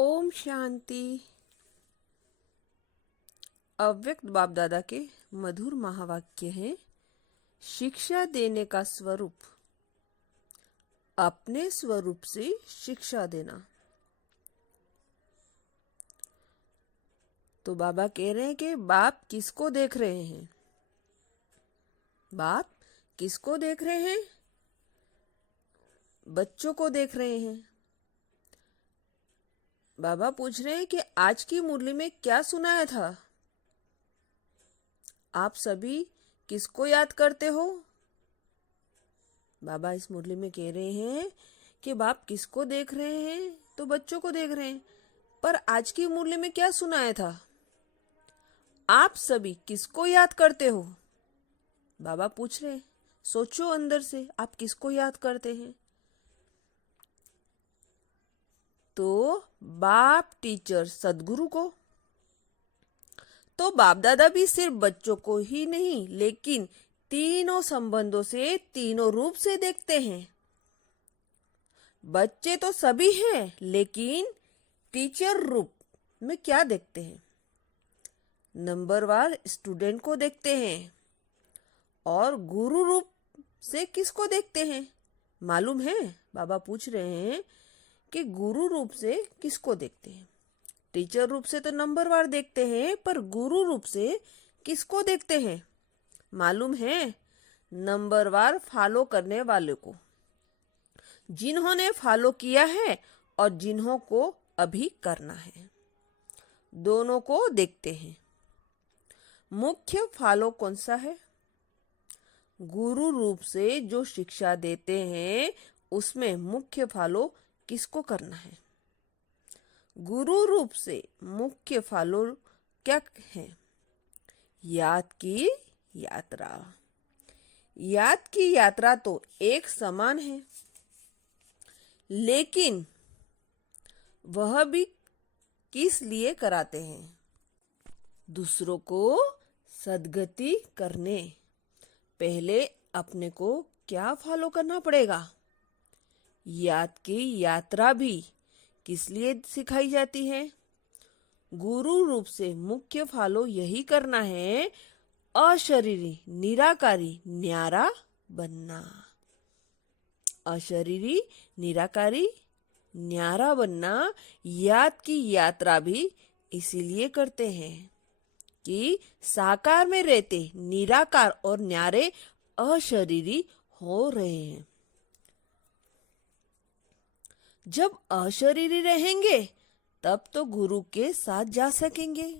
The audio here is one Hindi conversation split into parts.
ओम शांति। अव्यक्त बाप दादा के मधुर महावाक्य है। शिक्षा देने का स्वरूप अपने स्वरूप से शिक्षा देना। तो बाबा कह रहे हैं कि बाप किसको देख रहे हैं? बाप किसको देख रहे हैं? बच्चों को देख रहे हैं। बाबा पूछ रहे हैं कि आज की मुरली में क्या सुनाया था? आप सभी किसको याद करते हो? बाबा इस मुरली में कह रहे हैं कि बाप किसको देख रहे हैं? तो बच्चों को देख रहे हैं। पर आज की मुरली में क्या सुनाया था? आप सभी किसको याद करते हो? बाबा पूछ रहे हैं। सोचो अंदर से, आप किसको याद करते हैं? तो बाप, टीचर, सदगुरु को। तो बाप दादा भी सिर्फ बच्चों को ही नहीं, लेकिन तीनों संबंधों से, तीनों रूप से देखते हैं। बच्चे तो सभी हैं, लेकिन टीचर रूप में क्या देखते हैं? नंबरवार स्टूडेंट को देखते हैं। और गुरु रूप से किसको देखते हैं? मालूम है? बाबा पूछ रहे हैं कि गुरु रूप से किसको देखते हैं? टीचर रूप से तो नंबरवार देखते हैं, पर गुरु रूप से किसको देखते हैं? मालूम है? नंबरवार फॉलो करने वाले को, जिन्होंने फॉलो किया है और जिन्हों को अभी करना है, दोनों को देखते हैं। मुख्य फॉलो कौन सा है? गुरु रूप से जो शिक्षा देते हैं उसमें मुख्य फॉलो किसको करना है? गुरु रूप से मुख्य फॉलो क्या है? याद की यात्रा। याद की यात्रा तो एक समान है, लेकिन वह भी किस लिए कराते हैं? दूसरों को सद्गति करने। पहले अपने को क्या फॉलो करना पड़ेगा? याद की यात्रा भी किस लिए सिखाई जाती है? गुरु रूप से मुख्य फॉलो यही करना है, अशरीरी, निराकारी, न्यारा बनना। अशरीरी, निराकारी, न्यारा बनना। याद की यात्रा भी इसीलिए करते हैं कि साकार में रहते निराकार और न्यारे अशरीरी हो रहे हैं। जब अशरीरी रहेंगे तब तो गुरु के साथ जा सकेंगे।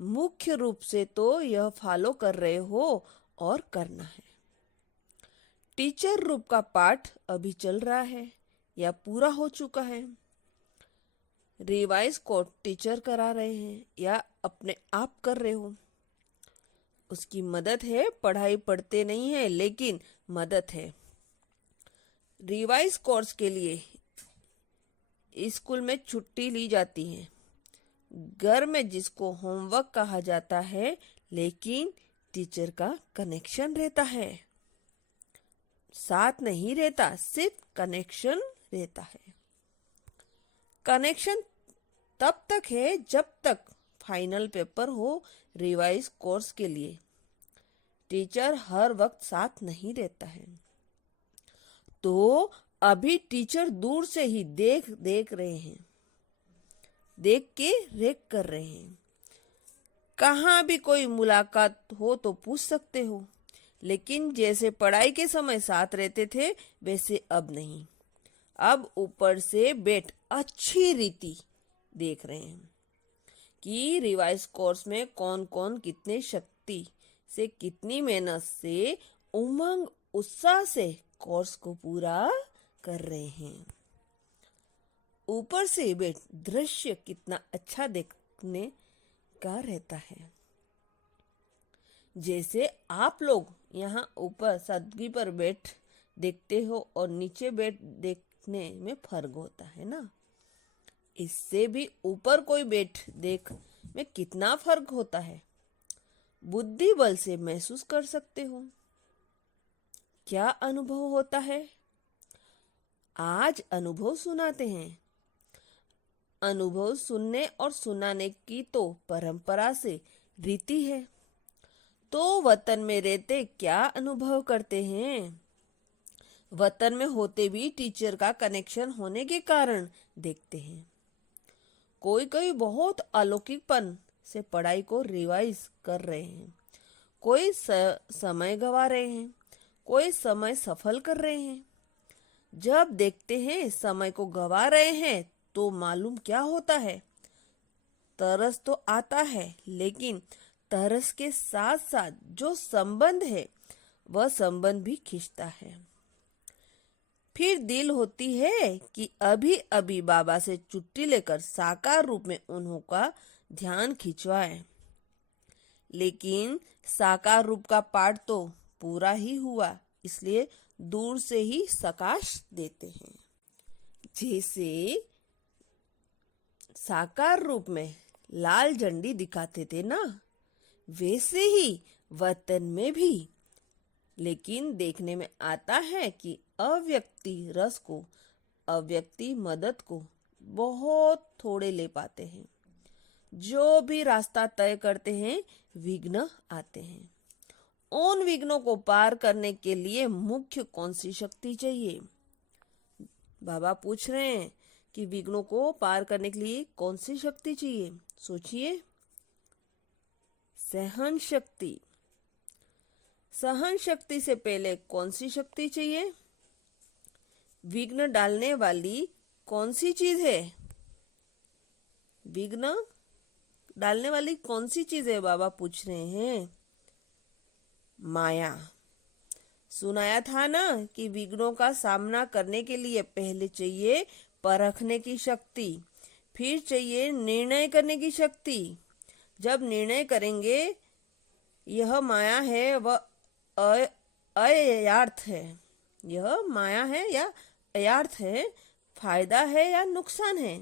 मुख्य रूप से तो यह फॉलो कर रहे हो और करना है। टीचर रूप का पाठ अभी चल रहा है या पूरा हो चुका है। रिवाइज को टीचर करा रहे हैं या अपने आप कर रहे हो। उसकी मदद है, पढ़ाई पढ़ते नहीं है, लेकिन मदद है। रिवाइज कोर्स के लिए स्कूल में छुट्टी ली जाती है। घर में जिसको होमवर्क कहा जाता है, लेकिन टीचर का कनेक्शन रहता है। साथ नहीं रहता, सिर्फ कनेक्शन रहता है। कनेक्शन तब तक है जब तक फाइनल पेपर हो। रिवाइज कोर्स के लिए टीचर हर वक्त साथ नहीं रहता है। तो अभी टीचर दूर से ही देख रहे हैं, देख के रेक कर रहे हैं। कहाँ भी कोई मुलाकात हो तो पूछ सकते हो, लेकिन जैसे पढ़ाई के समय साथ रहते थे वैसे अब नहीं। अब ऊपर से बैठ अच्छी रीति देख रहे हैं कि रिवाइज कोर्स में कौन कौन कितने शक्ति से, कितनी मेहनत से, उमंग उत्साह से कोर्स को पूरा कर रहे हैं। ऊपर से बैठ दृश्य कितना अच्छा देखने का रहता है। जैसे आप लोग यहाँ ऊपर सदगी पर बैठ देखते हो और नीचे बैठ देखने में फर्क होता है ना। इससे भी ऊपर कोई बैठ देख में कितना फर्क होता है, बुद्धि बल से महसूस कर सकते हो। क्या अनुभव होता है? आज अनुभव सुनाते हैं। अनुभव सुनने और सुनाने की तो परंपरा से रीति है। तो वतन में रहते क्या अनुभव करते हैं? वतन में होते भी टीचर का कनेक्शन होने के कारण देखते हैं। कोई कोई बहुत अलौकिकपन से पढ़ाई को रिवाइज कर रहे हैं, कोई समय गवा रहे हैं, कोई समय सफल कर रहे हैं। जब देखते हैं समय को गवा रहे हैं तो मालूम क्या होता है? तरस तो आता है, लेकिन तरस के साथ साथ जो संबंध है वह संबंध भी खिंचता है। फिर दिल होती है कि अभी अभी बाबा से छुट्टी लेकर साकार रूप में उन्हों का ध्यान खिंचवाए। लेकिन साकार रूप का पाठ तो पूरा ही हुआ, इसलिए दूर से ही सकाश देते हैं। जैसे साकार रूप में लाल झंडी दिखाते थे ना, वैसे ही वतन में भी। लेकिन देखने में आता है कि अव्यक्ति रस को, अव्यक्ति मदद को बहुत थोड़े ले पाते हैं। जो भी रास्ता तय करते हैं विघ्न आते हैं। उन विघ्नों को पार करने के लिए मुख्य कौन सी शक्ति चाहिए? बाबा पूछ रहे हैं कि विघ्नों को पार करने के लिए कौन सी शक्ति चाहिए? सोचिए। सहन शक्ति। सहन शक्ति से पहले कौन सी शक्ति चाहिए? विघ्न डालने वाली कौन सी चीज है? विघ्न डालने वाली कौन सी चीज है? बाबा पूछ रहे हैं। माया। सुनाया था ना कि विघ्नों का सामना करने के लिए पहले चाहिए परखने की शक्ति, फिर चाहिए निर्णय करने की शक्ति। जब निर्णय करेंगे यह माया है वह अयथार्थ है, यह माया है या अयथार्थ है, फायदा है या नुकसान है,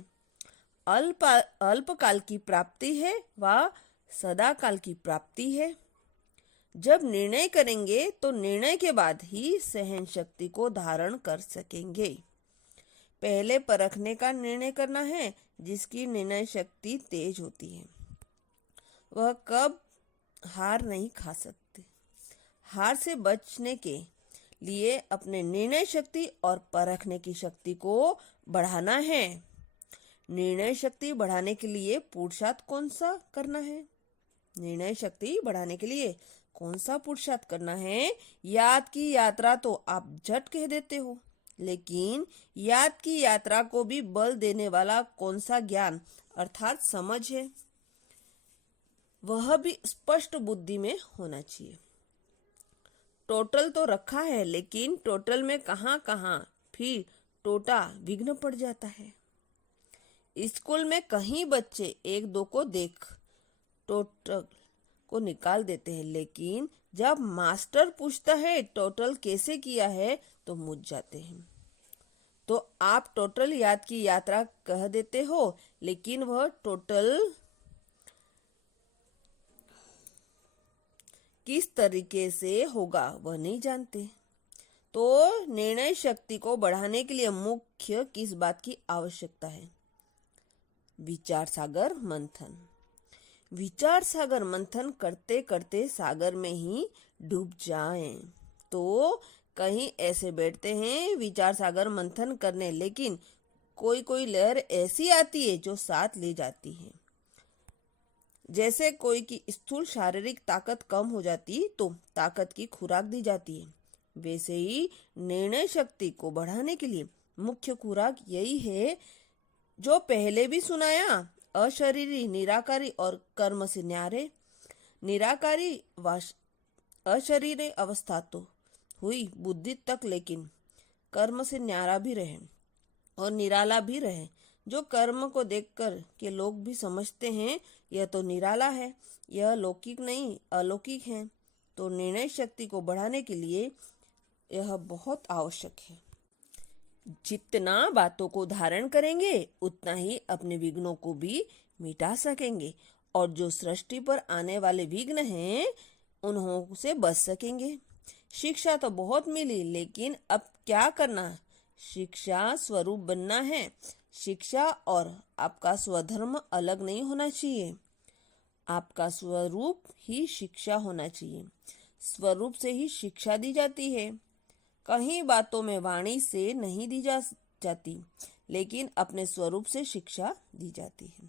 अल्पकाल की प्राप्ति है व सदा काल की प्राप्ति है। जब निर्णय करेंगे तो निर्णय के बाद ही सहन शक्ति को धारण कर सकेंगे। पहले परखने का निर्णय करना है। जिसकी निर्णय शक्ति तेज होती है वह कब हार नहीं खा सकते। हार से बचने के लिए अपने निर्णय शक्ति और परखने की शक्ति को बढ़ाना है। निर्णय शक्ति बढ़ाने के लिए पुरुषार्थ कौन सा करना है? निर्णय शक्ति बढ़ाने के लिए कौन सा पुरुषार्थ करना है? याद की यात्रा तो आप झट कह देते हो, लेकिन याद की यात्रा को भी बल देने वाला कौन सा ज्ञान अर्थात समझ है? वह भी स्पष्ट बुद्धि में होना चाहिए। टोटल तो रखा है, लेकिन टोटल में कहाँ कहाँ फिर टोटा विघ्न पड़ जाता है। स्कूल में कहीं बच्चे एक दो को देख टोटल को निकाल देते हैं, लेकिन जब मास्टर पूछता है टोटल कैसे किया है तो मुझ जाते हैं। तो आप टोटल याद की यात्रा कह देते हो, लेकिन वह टोटल किस तरीके से होगा वह नहीं जानते। तो निर्णय शक्ति को बढ़ाने के लिए मुख्य किस बात की आवश्यकता है? विचार सागर मंथन। विचार सागर मंथन करते करते सागर में ही डूब जाएं। तो कहीं ऐसे बैठते हैं विचार सागर मंथन करने, लेकिन कोई कोई लहर ऐसी आती है जो साथ ले जाती है। जैसे कोई की स्थूल शारीरिक ताकत कम हो जाती तो ताकत की खुराक दी जाती है, वैसे ही निर्णय शक्ति को बढ़ाने के लिए मुख्य खुराक यही है जो पहले भी सुनाया। अशरीरी, निराकारी और कर्म से न्यारे। निराकारी व अशरीरी अवस्था तो हुई बुद्धि तक, लेकिन कर्म से न्यारा भी रहे और निराला भी रहे। जो कर्म को देखकर के लोग भी समझते हैं यह तो निराला है, यह लौकिक नहीं अलौकिक है। तो निर्णय शक्ति को बढ़ाने के लिए यह बहुत आवश्यक है। जितना बातों को धारण करेंगे उतना ही अपने विघ्नों को भी मिटा सकेंगे, और जो सृष्टि पर आने वाले विघ्न हैं उन्हों से बच सकेंगे। शिक्षा तो बहुत मिली, लेकिन अब क्या करना? शिक्षा स्वरूप बनना है। शिक्षा और आपका स्वधर्म अलग नहीं होना चाहिए। आपका स्वरूप ही शिक्षा होना चाहिए। स्वरूप से ही शिक्षा दी जाती है। कहीं बातों में वाणी से नहीं दी जाती, लेकिन अपने स्वरूप से शिक्षा दी जाती है।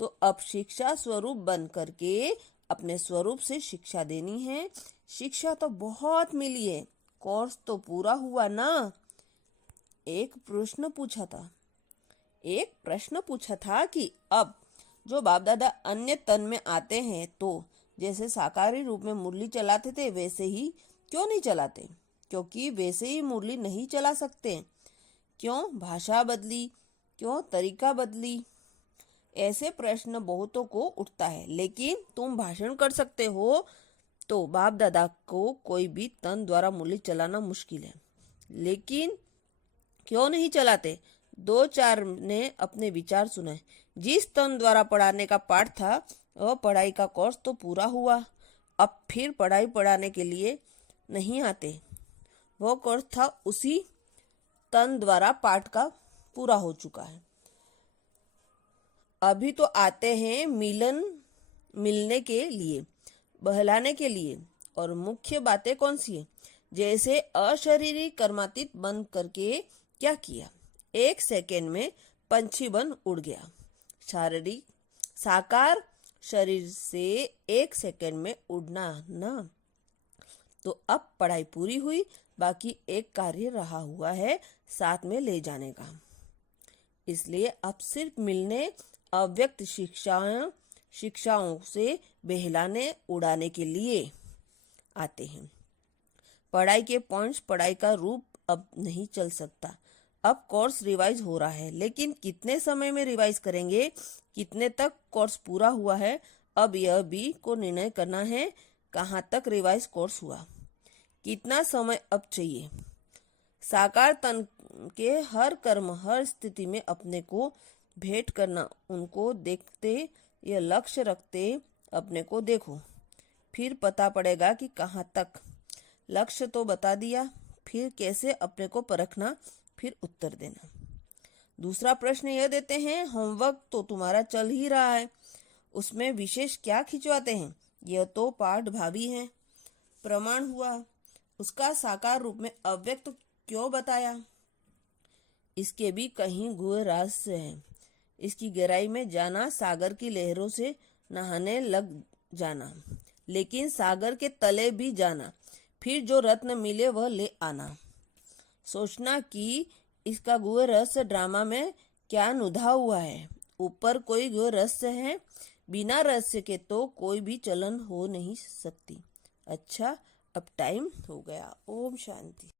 तो अब शिक्षा स्वरूप बन करके अपने स्वरूप से शिक्षा देनी है। शिक्षा तो बहुत मिली है, कोर्स तो पूरा हुआ ना। एक प्रश्न पूछा था कि अब जो बाप दादा अन्य तन में आते हैं तो जैसे साकारी रूप में मुरली चलाते थे वैसे ही क्यों नहीं चलाते? क्योंकि वैसे ही मुरली नहीं चला सकते। क्यों भाषा बदली? क्यों तरीका बदली? ऐसे प्रश्न बहुतों को उठता है। लेकिन तुम भाषण कर सकते हो तो बाप दादा को कोई भी तन द्वारा मुरली चलाना मुश्किल है। लेकिन क्यों नहीं चलाते? दो चार ने अपने विचार सुनाए। जिस तन द्वारा पढ़ाने का पाठ था वह पढ़ाई का कोर्स तो पूरा हुआ, अब फिर पढ़ाई पढ़ाने के लिए नहीं आते। वह कोर्स था उसी तन द्वारा पाठ का पूरा हो चुका है। अभी तो आते हैं मिलने के लिए, बहलाने के लिए। और मुख्य बातें कौन सी है? जैसे अशरीरी कर्मातीत बन करके क्या किया? 1 सेकेंड में पंछी बन उड़ गया। शारीरिक साकार शरीर से 1 सेकेंड में उड़ना ना। तो अब पढ़ाई पूरी हुई, बाकी एक कार्य रहा हुआ है साथ में ले जाने का। इसलिए अब सिर्फ मिलने अव्यक्त शिक्षाओं से बहलाने उड़ाने के लिए आते हैं। पढ़ाई के पॉइंट्स, पढ़ाई का रूप अब नहीं चल सकता। अब कोर्स रिवाइज हो रहा है, लेकिन कितने समय में रिवाइज करेंगे? कितने तक कोर्स पूरा हुआ है? अब यह भी को निर्णय करना है कहाँ तक रिवाइज कोर्स हुआ, कितना समय अब चाहिए। साकार तन के हर कर्म, हर स्थिति में अपने को भेंट करना, उनको देखते या लक्ष्य रखते अपने को देखो, फिर पता पड़ेगा कि कहाँ तक। लक्ष्य तो बता दिया, फिर कैसे अपने को परखना, फिर उत्तर देना। दूसरा प्रश्न यह देते हैं, होमवर्क तो तुम्हारा चल ही रहा है, उसमें विशेष क्या खिंचवाते हैं? यह तो पाठ भावी है, प्रमाण हुआ, उसका साकार रूप में अव्यक्त क्यों बताया? इसके भी कहीं गूढ़ रहस्य है। इसकी गहराई में जाना, सागर की लहरों से नहाने लग जाना, लेकिन सागर के तले भी जाना, फिर जो रत्न मिले वह ले आना। सोचना कि इसका गूढ़ रहस्य ड्रामा में क्या नुधा हुआ है। ऊपर कोई गूढ़ रहस्य है, बिना रहस्य के तो कोई भी चलन हो नहीं सकती। अच्छा, अब टाइम हो गया। ओम शांति।